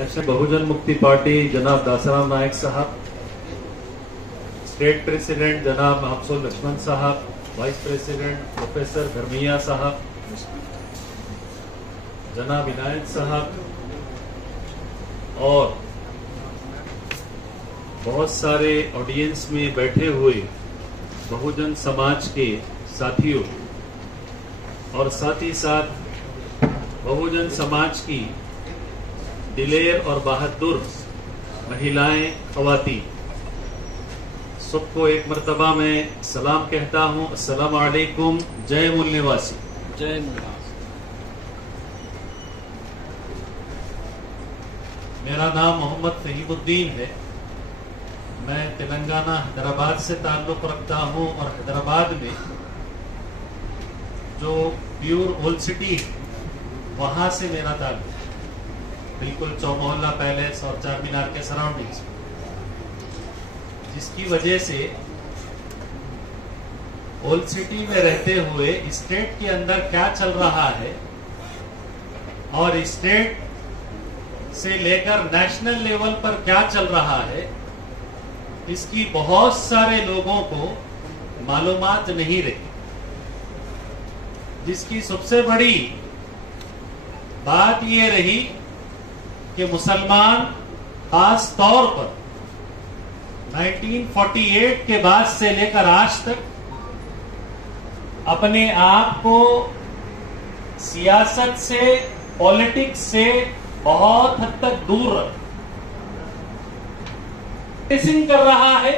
National बहुजन मुक्ति party जनाब दासाराम नायक साहब, स्टेट प्रेसिडेंट जनाब अफजल लक्ष्मण साहब, वाइस प्रेसिडेंट प्रोफेसर धर्मिया साहब, जनाब इनायत साहब और बहुत सारे ऑडियंस में बैठे हुए बहुजन समाज के साथियों और साथ ही साथ बहुजन समाज की दिलेर और बहादुर महिलाएं, खवातीन, सबको एक मर्तबा मैं सलाम कहता हूं। अस्सलाम वालेकुम। जय मूल निवासी। जय निवासी। मेरा नाम मोहम्मद फहीमुद्दीन है। मैं तेलंगाना हैदराबाद से ताल्लुक रखता हूं और हैदराबाद में जो प्योर ओल्ड सिटी है वहां से मेरा ताल्लुक, बिल्कुल चौमोहल्ला पैलेस और चार मीनार के सराउंडिंग्स, जिसकी वजह से ओल्ड सिटी में रहते हुए स्टेट के अंदर क्या चल रहा है और स्टेट से लेकर नेशनल लेवल पर क्या चल रहा है, इसकी बहुत सारे लोगों को मालूमात नहीं रही। जिसकी सबसे बड़ी बात यह रही कि मुसलमान खास तौर पर 1948 के बाद से लेकर आज तक अपने आप को सियासत से, पॉलिटिक्स से बहुत हद तक दूर कर रहा है।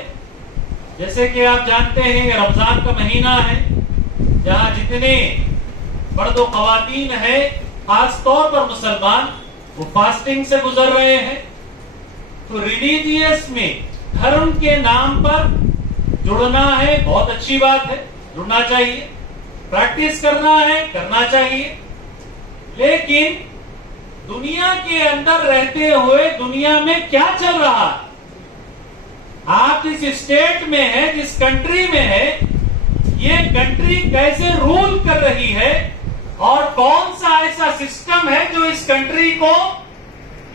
जैसे कि आप जानते हैं रमजान का महीना है, जहां जितने मर्द व खवातीन है, खास तौर पर मुसलमान, वो फास्टिंग से गुजर रहे हैं। तो रिलीजियस में धर्म के नाम पर जुड़ना है, बहुत अच्छी बात है, जुड़ना चाहिए, प्रैक्टिस करना है, करना चाहिए। लेकिन दुनिया के अंदर रहते हुए दुनिया में क्या चल रहा है, आप जिस स्टेट में है, जिस कंट्री में है, ये कंट्री कैसे रूल कर रही है और कौन सा ऐसा सिस्टम है जो इस कंट्री को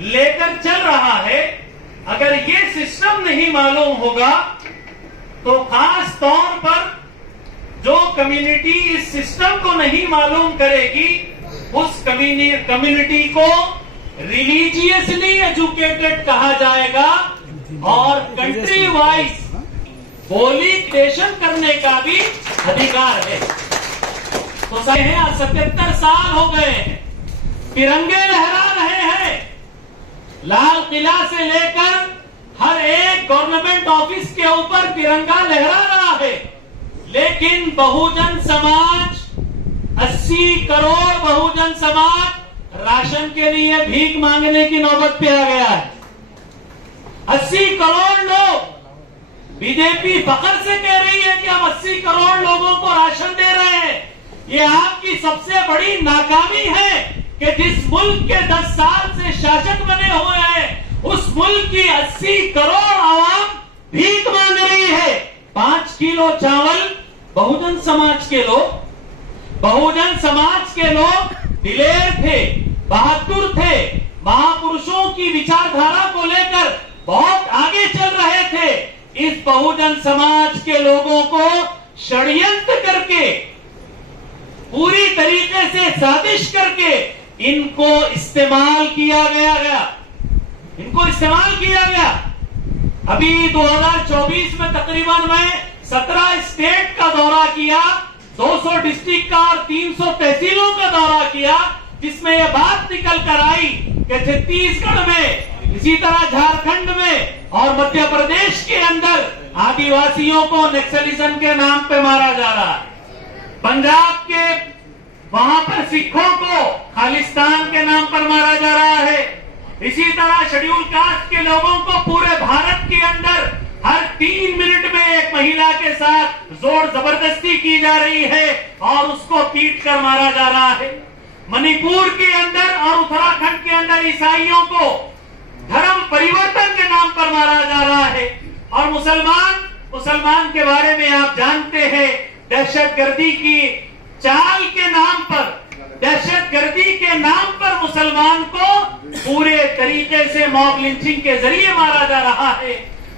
लेकर चल रहा है, अगर ये सिस्टम नहीं मालूम होगा तो खास तौर पर जो कम्युनिटी इस सिस्टम को नहीं मालूम करेगी, उस कम्युनिटी को रिलीजियसली एजुकेटेड कहा जाएगा और कंट्री वाइज वॉलिडेशन करने का भी अधिकार है। तो 77 साल हो गए हैं, तिरंगे लहरा रहे हैं, लाल किला से लेकर हर एक गवर्नमेंट ऑफिस के ऊपर तिरंगा लहरा रहा है। लेकिन बहुजन समाज, 80 करोड़ बहुजन समाज राशन के लिए भीख मांगने की नौबत पे आ गया है। 80 करोड़ लोग, बीजेपी फख्र से कह रही है कि हम 80 करोड़ लोगों को राशन दे रहे हैं। ये आपकी सबसे बड़ी नाकामी है कि जिस मुल्क के 10 साल से शासक बने हुए हैं, उस मुल्क की 80 करोड़ आवाम भीख मांग रही है। 5 किलो चावल बहुजन समाज के लोग दिलेर थे, बहादुर थे, महापुरुषों की विचारधारा को लेकर बहुत आगे चल रहे थे। इस बहुजन समाज के लोगों को षड्यंत्र करके, पूरी तरीके से साजिश करके इनको इस्तेमाल किया गया। अभी 2024 में तकरीबन मैं 17 स्टेट का दौरा किया, 200 डिस्ट्रिक्ट का और 300 तहसीलों का दौरा किया, जिसमें यह बात निकल कर आई कि छत्तीसगढ़ में, इसी तरह झारखंड में और मध्य प्रदेश के अंदर आदिवासियों को नक्सलिज्म के नाम पे मारा जा रहा है। पंजाब के वहां पर सिखों को खालिस्तान के नाम पर मारा जा रहा है। इसी तरह शेड्यूल कास्ट के लोगों को पूरे भारत के अंदर हर 3 मिनट में एक महिला के साथ जोर जबरदस्ती की जा रही है और उसको पीट कर मारा जा रहा है। मणिपुर के अंदर और उत्तराखंड के अंदर ईसाइयों को धर्म परिवर्तन के नाम पर मारा जा रहा है। और मुसलमान के बारे में आप जानते हैं, दहशतगर्दी की चाल के नाम पर दहशतगर्दी के नाम पर मुसलमान को पूरे तरीके से मॉब लिंचिंग के जरिए मारा जा रहा है।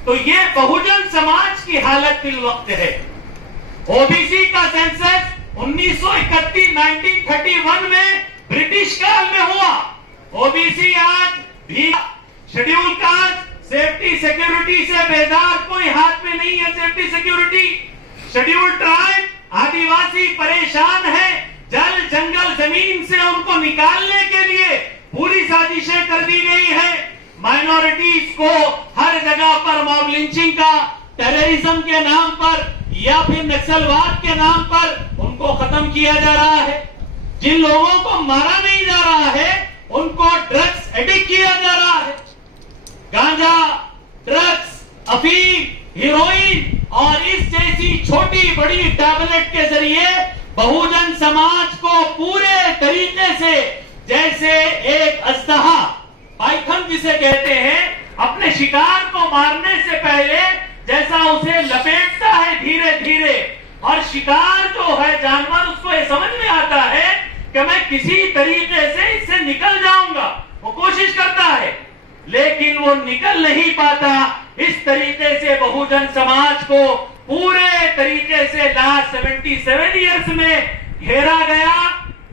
तो ये बहुजन समाज की हालत इस वक्त है। ओबीसी का सेंसस 1931 में ब्रिटिश काल में हुआ। ओबीसी आज भी शेड्यूल कास्ट, सेफ्टी सिक्योरिटी से बेदार कोई हाथ में नहीं है। सेफ्टी सिक्योरिटी, शेड्यूल ट्राइब, आदिवासी परेशान है। जल जंगल जमीन से उनको निकालने के लिए पूरी साजिशें कर दी गई है। माइनॉरिटीज को हर जगह पर मॉब लिंचिंग का, टेररिज्म के नाम पर या फिर नक्सलवाद के नाम पर उनको खत्म किया जा रहा है। जिन लोगों को मारा नहीं जा रहा है उनको ड्रग्स एडिक्ट किया जा रहा है। गांजा, ड्रग्स, अफीम, हीरोइन और इस जैसी छोटी बड़ी टैबलेट के जरिए बहुजन समाज को पूरे तरीके से, जैसे एक अस्तहा, पाइथन जिसे कहते हैं, अपने शिकार को मारने से पहले जैसा उसे लपेटता है धीरे धीरे, और शिकार जो है जानवर, उसको ये समझ में आता है कि मैं किसी तरीके से इससे निकल जाऊंगा। वो कोशिश करता है लेकिन वो निकल नहीं पाता। इस तरीके से बहुजन समाज को पूरे तरीके से लास्ट 77 ईयर्स में घेरा गया,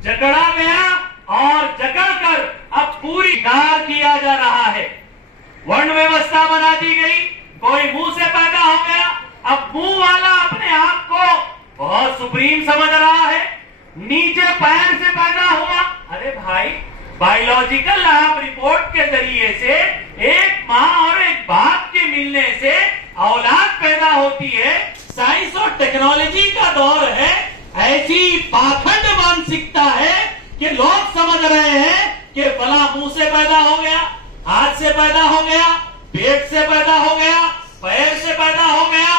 जकड़ा गया और जकड़कर अब पूरी शिकार किया जा रहा है। वर्ण व्यवस्था बना दी गई, कोई मुंह से पैदा हो गया, अब मुंह वाला अपने आप को बहुत सुप्रीम समझ रहा है, नीचे पैर से पैदा हुआ। अरे भाई, बायोलॉजिकल लैब रिपोर्ट के जरिए से एक माँ और एक बाप के मिलने से औलाद पैदा होती है। साइंस और टेक्नोलॉजी का दौर है। ऐसी पाखंड मानसिकता है कि लोग समझ रहे हैं कि फला मुंह से पैदा हो गया, हाथ से पैदा हो गया, पेट से पैदा हो गया, पैर से पैदा हो गया।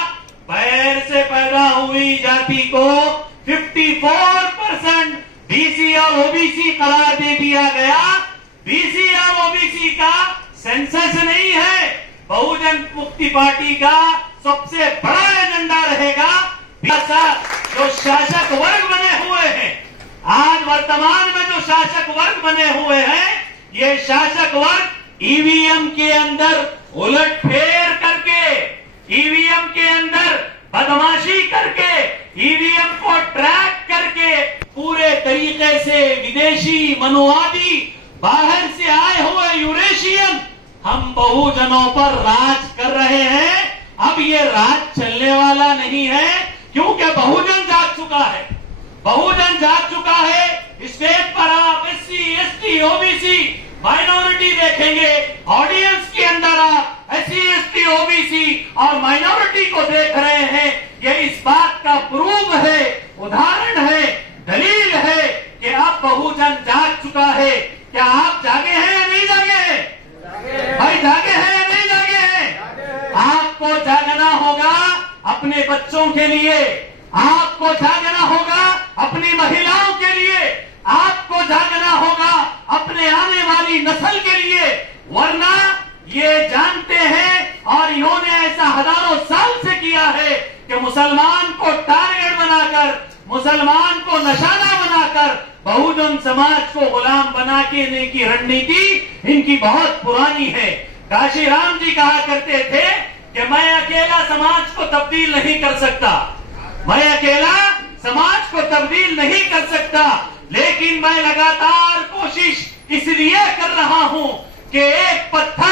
पैर से पैदा हुई जाति को 54% बीसी और ओबीसी करार दे दिया गया। बीसी और ओबीसी का सेंसस नहीं है। बहुजन मुक्ति पार्टी का सबसे बड़ा एजेंडा रहेगा जो शासक वर्ग बने हुए हैं, आज वर्तमान में जो शासक वर्ग बने हुए हैं, ये शासक वर्ग ईवीएम के अंदर उलटफेर करके, ईवीएम के अंदर बदमाशी करके, ईवीएम को ट्रैक करके पूरे तरीके से विदेशी मनुवादी, बाहर से आए हुए यूरेशियन हम बहुजनों पर राज कर रहे हैं। अब ये राज चलने वाला नहीं है, क्योंकि बहुजन जाग चुका है। बहुजन जाग चुका है। स्टेज पर आप एससी, एसटी, ओबीसी, माइनॉरिटी देखेंगे, ऑडियंस के अंदर आप एससी, एसटी, ओबीसी और माइनॉरिटी को देख रहे हैं। ये इस बात का प्रूफ है, उदाहरण है, दलील है कि अब बहुजन जाग चुका है। क्या आप जागे हैं या नहीं जागे हैं? भाई जागे हैं या नहीं जागे हैं? आपको जागना होगा अपने बच्चों के लिए, आपको जागना होगा अपनी महिलाओं के लिए, आपको जागना होगा अपने आने वाली नस्ल के लिए। वरना ये जानते हैं और इन्होंने ऐसा हजारों साल से किया है कि मुसलमान को टारगेट बनाकर, मुसलमान को निशाना बनाकर बहुजन समाज को गुलाम बना के की रणनीति इनकी बहुत पुरानी है। काशीराम जी कहा करते थे कि मैं अकेला समाज को तब्दील नहीं कर सकता, मैं अकेला समाज को तब्दील नहीं कर सकता, लेकिन मैं लगातार कोशिश इसलिए कर रहा हूं कि एक पत्थर